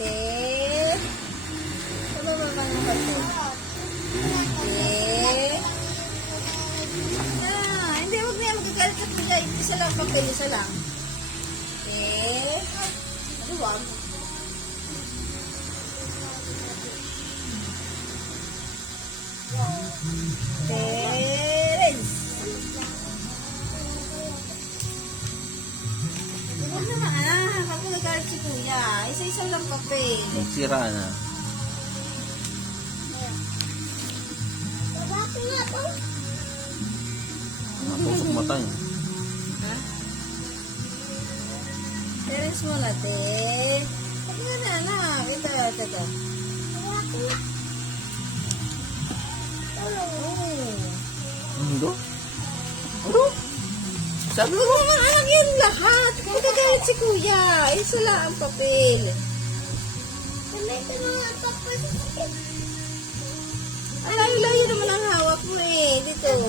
ate. Pababa ka ng papel. Ate. Hindi, huwag na yan. Magagalit ka po dyan. Isa lang papel, isa lang. Ate. Ano, wag? Terence. Huwag na na. Kapag nagalit si kuya. Isa-isa lang papel. Nagsira na. Natusok mata niya. Ha? Terence mo na, te. Huwag na na. Ito. Ano? Ano? Sabi Huwag mo nga anak yan lahat. Kung nagalit si kuya. Isa lang ang papel. Ang layo-layo naman ang hawak mo eh. Dito.